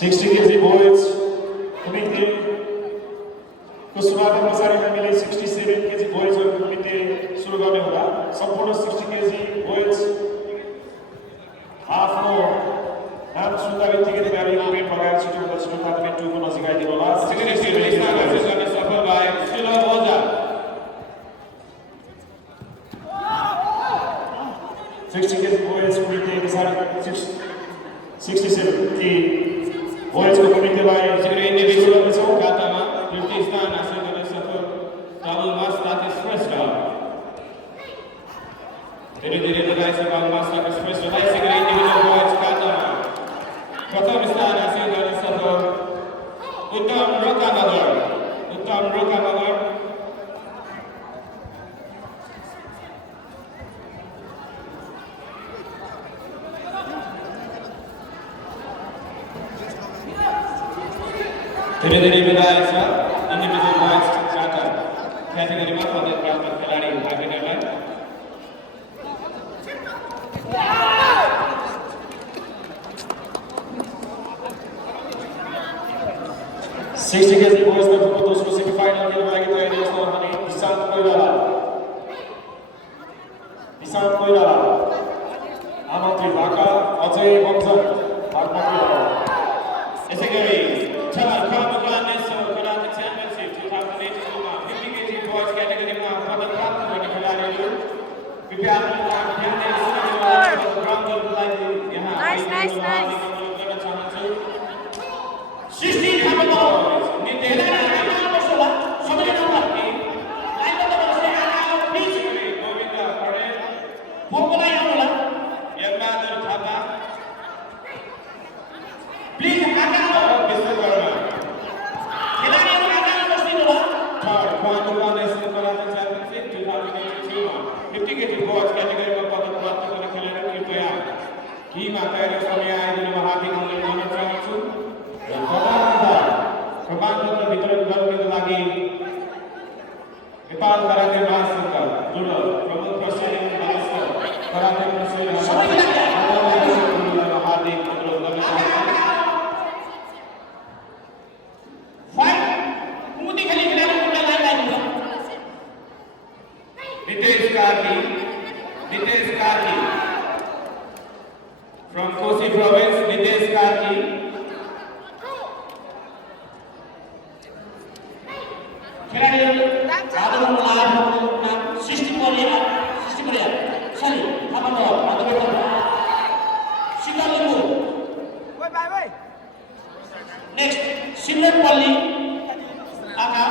60 kg boys committee को शुभारम्भ पछाडि हामीले 67 kg boys कमिटी सुरु गर्ने होला। सम्पूर्ण 60 kg boys आफ्नो नाम सुन्दा बित्तिकै तपाईँहरू कमेन्ट लगाएर छिटो प्राथमिक 2 को नजिक आइदिनु होला। 60 kg boys कमिटी पछाडि 67 kg boys को कमिटीलाई individual खातामा 50 स्थान हासिल गर्न सफल double mass that is first round. धीरे-धीरे बढाइ छ double mass that is first round. यसैगरी individual boys खातामा प्रथम स्थान हासिल गर्न सफल उत्तम रोकानगर धीरे-धीरे बढाइ छ individual boys खाता क्याटेगोरीमा पदक प्राप्त खेलाडी भागिनेलाई 60 kg boys तर्फको दोस्रो सेमिफाइनल खेलको लागि तयारी अवस्थामा भने निशान्त कोइराला आमन्त्रित भाका अजय बमजन भागमा खेल्नु। यसैगरी झारखण्ड नेशनल कराटे च्याम्पियनशिप 2018 मा 50 kg boys क्याटेगोरीमा पदक प्राप्त गर्ने खेलाडीहरू कृपया आफ्नो नाम ध्यान दिएर ग्राउन्डको लागि यहाँ गर्न चाहन्छु। 60 खामको नितेश वितरण गर्नको लागि नेपाल कराटे महासंघ जुडल प्रमुख प्रशिक्षक नमस्कार कराटे प्रशिक्षक हार्दिक अनुरोध गर्न चाहन्छु। फाइट कुमुदी खाली खेलाडी कुनै लाइन Nitesh Karki from Kosi province Nitesh Karki खेलाडीहरू आदरण लाभ 60 परिया सरी हाम्रो आदरण सिंगलिमु ओइ भाइ नेक्स्ट सिल्लरपल्ली आका